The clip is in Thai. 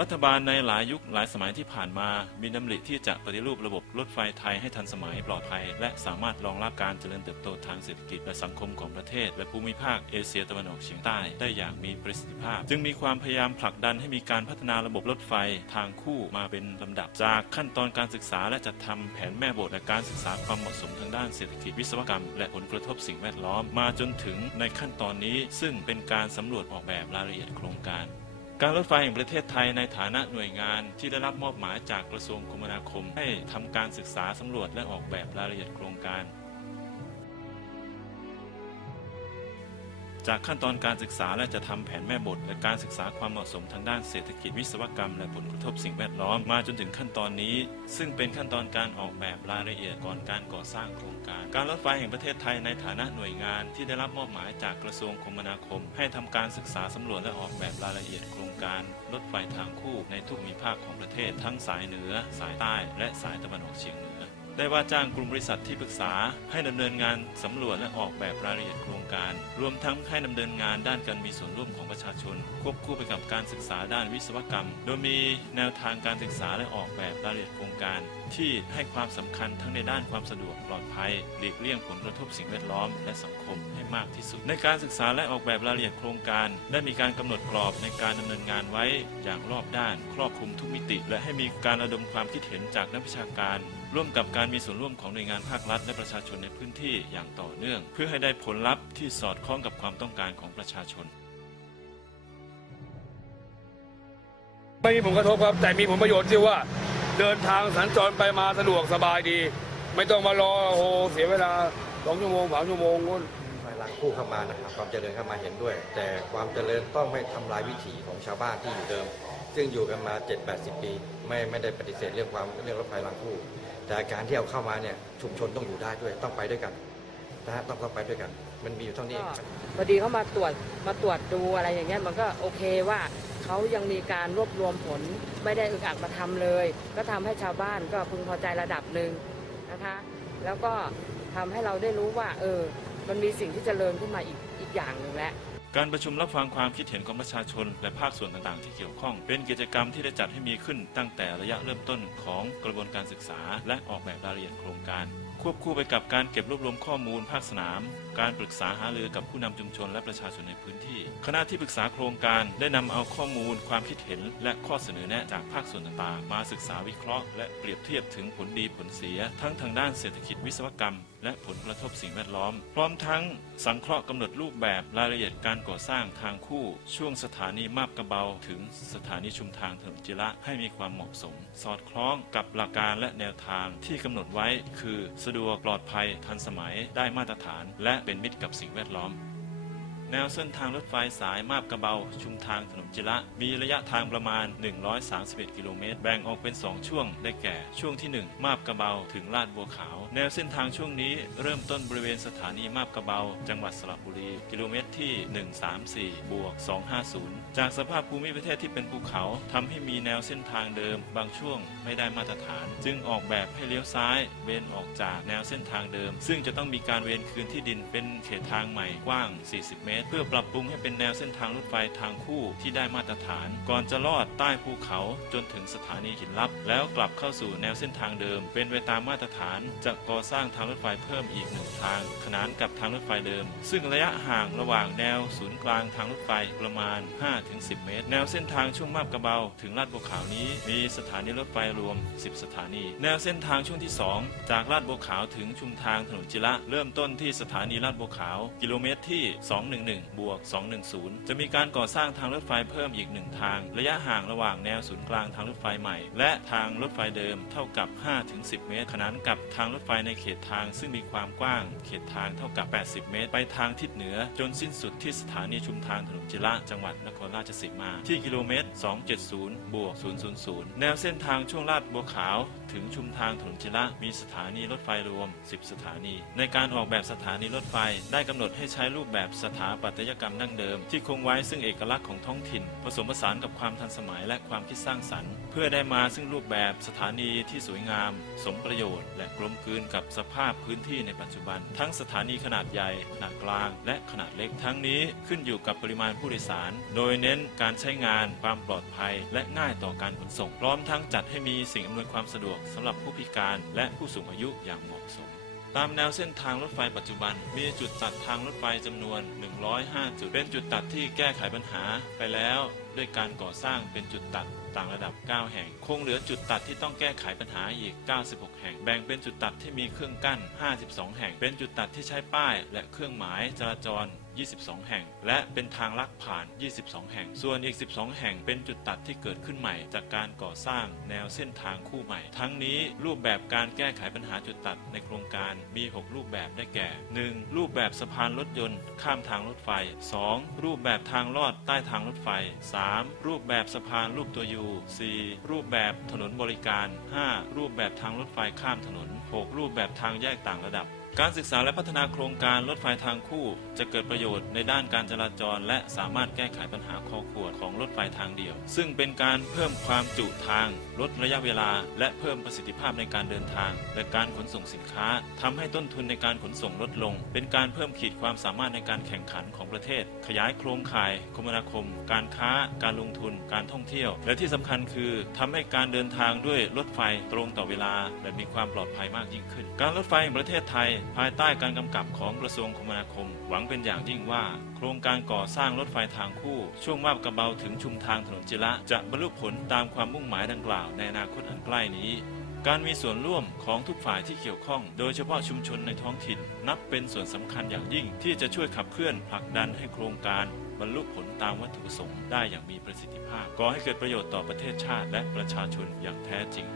รัฐบาลในหลายยุคหลายสมัยที่ผ่านมา มีดำริที่จะปฏิรูประบบรถไฟไทยให้ทันสมัยปลอดภัย และสามารถรองรับการเจริญเติบโตทางเศรษฐกิจและสังคมของประเทศ และภูมิภาคเอเชียตะวันออกเฉียงใต้ได้อย่างมีประสิทธิภาพ จึงมีความพยายามผลักดันให้มีการพัฒนาระบบรถไฟทางคู่มาเป็นลำดับ จากขั้นตอนการศึกษาและจัดทำแผนแม่บทและการศึกษาความเหมาะสมทางด้านเศรษฐกิจวิศวกรรม และผลกระทบสิ่งแวดล้อมมาจนถึงในขั้นตอนนี้ ซึ่งเป็นการสำรวจออกแบบรายละเอียดโครงการ การรถไฟแห่งประเทศไทยในฐานะหน่วยงานที่ได้รับมอบหมายจากกระทรวงคมนาคม ให้ทำการศึกษาสำรวจและออกแบบรายละเอียดโครงการ จากขั้นตอนการศึกษาและจะทำแผนแม่บท และการศึกษาความเหมาะสมทางด้านเศรษฐกิจวิศวกรรม และผลกระทบสิ่งแวดล้อมมาจนถึงขั้นตอนนี้ ซึ่งเป็นขั้นตอนการออกแบบรายละเอียดก่อนการก่อสร้างโครงการ การรถไฟแห่งประเทศไทยในฐานะหน่วยงาน ที่ได้รับมอบหมายจากกระทรวงคมนาคม ให้ทำการศึกษาสำรวจและออกแบบรายละเอียดโครงการ รถไฟทางคู่ในทุกมีภาคของประเทศทั้งสายเหนือ สายใต้ และสายตะวันออกเฉียงเหนือ ได้ว่าจ้างกลุ่มบริษัทที่ปรึกษาให้ดำเนินงานสำรวจและออกแบบรายละเอียดโครงการ รวมทั้งให้ดำเนินงานด้านการมีส่วนร่วมของประชาชน ควบคู่ไปกับการศึกษาด้านวิศวกรรม โดยมีแนวทางการศึกษาและออกแบบรายละเอียดโครงการ ที่ให้ความสำคัญทั้งในด้านความสะดวกปลอดภัยหลีกเลี่ยงผลกระทบสิ่งแวดล้อมและสังคมให้มากที่สุด ในการศึกษาและออกแบบรายละเอียดโครงการ ได้มีการกำหนดกรอบในการดำเนินงานไว้อย่างรอบด้าน ครอบคลุมทุกมิติ และให้มีการระดมความคิดเห็นจากนักวิชาการ ร่วมกับการมีส่วนร่วมของหน่วยงานภาครัฐและประชาชนในพื้นที่อย่างต่อเนื่อง เพื่อให้ได้ผลลัพธ์ที่สอดคล้องกับความต้องการของประชาชน ไม่มีผลกระทบครับแต่มีผลประโยชน์ที่ว่า เดินทางสัญจรไปมาสะดวกสบายดี ไม่ต้องมารอโอ้โหเสียเวลาสองชั่วโมงสามชั่วโมงนู่นภายหลังคู่เข้ามานะครับความเจริญเข้ามาเห็นด้วย แต่ความเจริญต้องไม่ทำลายวิถีของชาวบ้านที่อยู่เดิม ซึ่งอยู่กันมา 7-80 ปี ไม่ไม่ได้ปฏิเสธเรื่องความเรื่องรถไฟรางคู่ แต่การที่เอาเข้ามาเนี่ยชุมชนต้องอยู่ได้ด้วยต้องไปด้วยกันนะฮะต้องต้องไปด้วยกัน มันมีอยู่เท่านี้เองครับ พอดีเขามาตรวจมาตรวจดูอะไรอย่างเงี้ยมันก็โอเคว่าเขายังมีการรวบรวมผลไม่ได้อึกอักมาทำเลย ก็ทำให้ชาวบ้านก็พึงพอใจระดับหนึ่งนะคะ แล้วก็ทำให้เราได้รู้ว่า เออ มันมีสิ่งที่จเจริญขึ้นมาอีกอีกอย่างหนึ่งแล้ว การประชุมรับฟังความคิดเห็นของประชาชน และภาคส่วนต่างๆ ที่เกี่ยวข้อง เป็นกิจกรรมที่ได้จัดให้มีขึ้นตั้งแต่ระยะเริ่มต้นของกระบวนการศึกษา และออกแบบรายละเอียดโครงการ ควบคู่ไปกับการเก็บรวบรวมข้อมูลภาคสนาม การปรึกษาหารือกับผู้นำชุมชนและประชาชนในพื้นที่ คณะที่ปรึกษาโครงการได้นำเอาข้อมูล ความคิดเห็น และข้อเสนอแนะจากภาคส่วนต่างๆ มาศึกษาวิเคราะห์ และเปรียบเทียบถึงผลดีผลเสีย ทั้งทางด้านเศรษฐกิจวิศวกรรม และผลกระทบสิ่งแวดล้อม พร้อมทั้งสังเคราะห์กำหนดรูปแบบรายละเอียดการก่อสร้างทางคู่ ช่วงสถานีมาบกระเบา ถึงสถานีชุมทางถนนจิระให้มีความเหมาะสม สอดคล้องกับหลักการและแนวทางที่กำหนดไว้ คือสะดวกปลอดภัยทันสมัยได้มาตรฐาน และเป็นมิตรกับสิ่งแวดล้อมแนวเส้นทางรถไฟสายมาบกระเบา ชุมทางถนนจิระมีระยะทางประมาณ 131 กิโลเมตร แบ่งออกเป็น 2 ช่วงได้แก่ ช่วงที่ 1 มาบกระเบาถึงลาดบัวขาว แนวเส้นทางช่วงนี้เริ่มต้นบริเวณสถานีมาบกระเบา จังหวัดสระบุรี กิโลเมตรที่ 134 บวก 250 จากสภาพภูมิประเทศที่เป็นภูเขาทำให้มีแนวเส้นทางเดิม บางช่วงไม่ได้มาตรฐาน จึงออกแบบให้เลี้ยวซ้ายเบนออกจากแนวเส้นทางเดิม ซึ่งจะต้องมีการเวนคืนที่ดินเป็นเขตทางใหม่กว้าง 40 เมตร เพื่อปรับปรุงให้เป็นแนวเส้นทางรถไฟทางคู่ที่ได้มาตรฐาน ก่อนจะลอดใต้ภูเขาจนถึงสถานีหินลับ แล้วกลับเข้าสู่แนวเส้นทางเดิม เป็นไปตามมาตรฐานจะก่อสร้างทางรถไฟเพิ่มอีกหนึ่งทาง ขนานกับทางรถไฟเดิม ซึ่งระยะห่างระหว่างแนวศูนย์กลางทางรถไฟประมาณ 5-10 เมตร แนวเส้นทางช่วงมาบกระเบา ถึงลาดบัวขาวนี้มีสถานีรถไฟรวม 10 สถานี แนวเส้นทางช่วงที่ 2 จากลาดบัวขาวถึงชุมทางถนนจิระ เริ่มต้นที่สถานีลาดบัวขาว กิโลเมตรที่ 211 บวก 210 จะมีการก่อสร้างทางรถไฟเพิ่มอีกหนึ่งทาง ระยะห่างระหว่างแนวศูนย์กลางทางรถไฟใหม่ และทางรถไฟเดิมเท่ากับ 5-10 เมตร ขนานกับทางรถไฟในเขตทางซึ่งมีความกว้าง เขตทางเท่ากับ 80 เมตร ไปทางทิศเหนือ จนสิ้นสุดที่สถานีชุมทางถนนจิระจังหวัดนครราชสีมา ที่กิโลเมตร 270 บวก 000 แนวเส้นทางช่วงลาดบัวขาว ถึงชุมทางถนนจิระมีสถานีรถไฟรวม 10 สถานี ในการออกแบบสถานีรถไฟได้กำหนดให้ใช้รูปแบบสถาปัตยกรรมดั้งเดิม ที่คงไว้ซึ่งเอกลักษณ์ของท้องถิ่น ผสมผสานกับความทันสมัยและความคิดสร้างสรรค์ พื่อได้มาซึ่งรูปแบบสถานีที่สวยงาม สมประโยชน์ และกลมกลืนกับสภาพพื้นที่ในปัจจุบัน ทั้งสถานีขนาดใหญ่ ขนาดกลาง และขนาดเล็กทั้งนี้ขึ้นอยู่กับปริมาณผู้โดยสาร โดยเน้นการใช้งานความปลอดภัย และง่ายต่อการขนส่งพร้อมทั้งจัดให้มีสิ่งอำนวยความสะดวกสำหรับผู้พิการและผู้สูงอายุอย่างเหมาะสมตามแนวเส้นทางรถไฟปัจจุบัน มีจุดตัดทางรถไฟจำนวน 105 จุด เป็นจุดตัดที่แก้ไขปัญหาไปแล้ว ด้วยการก่อสร้างเป็นจุดตัด ต่างระดับ 9 แห่ง คงเหลือจุดตัดที่ต้องแก้ไขปัญหาอีก 96 แห่ง แบ่งเป็นจุดตัดที่มีเครื่องกั้น 52 แห่ง เป็นจุดตัดที่ใช้ป้าย และเครื่องหมายจราจร 22 แห่ง และเป็นทางลักผ่าน 22 แห่ง ส่วนอีก 12 แห่งเป็นจุดตัดที่เกิดขึ้นใหม่ จากการก่อสร้างแนวเส้นทางคู่ใหม่ ทั้งนี้รูปแบบการแก้ไขปัญหาจุดตัดในโครงการมี 6 รูปแบบได้แก่ 1. รูปแบบสะพานรถยนต์ ข้ามทางรถไฟ 2. รูปแบบทางลอดใต้ทางรถไฟ 3. รูปแบบสะพานรูปตัวยู 4. รูปแบบถนนบริการ 5. รูปแบบทางรถไฟข้ามถนน 6. รูปแบบทางแยกต่างระดับ การศึกษาและพัฒนาโครงการรถไฟทางคู่ จะเกิดประโยชน์ในด้านการจราจร และสามารถแก้ไขปัญหาคอขวดของรถไฟทางเดียว ซึ่งเป็นการเพิ่มความจุทาง ลดระยะเวลา และเพิ่มประสิทธิภาพในการเดินทาง และการขนส่งสินค้าทำให้ต้นทุนในการขนส่งลดลง เป็นการเพิ่มขีดความสามารถในการแข่งขันของประเทศ ขยายโครงข่าย คมนาคม การค้า การลงทุน การท่องเที่ยว และที่สำคัญคือทำให้การเดินทางด้วยรถไฟตรงต่อเวลา และมีความปลอดภัยมากยิ่งขึ้น การรถไฟแห่งประเทศไทยภายใต้การกำกับของกระทรวงคมนาคม หวังเป็นอย่างยิ่งว่า โครงการก่อสร้างรถไฟทางคู่ ช่วงมาบกระเบาถึงชุมทางถนนจิระจะบรรลุผลตามความมุ่งหมายดังกล่าวในอนาคตอันใกล้นี้การมีส่วนร่วมของทุกฝ่ายที่เกี่ยวข้อง โดยเฉพาะชุมชนในท้องถิ่น นับเป็นส่วนสำคัญอย่างยิ่งที่จะช่วยขับเคลื่อนผลักดันให้โครงการบรรลุผลตามวัตถุประสงค์ได้อย่างมีประสิทธิภาพก่อให้เกิดประโยชน์ต่อประเทศชาติและประชาชนอย่างแท้จริง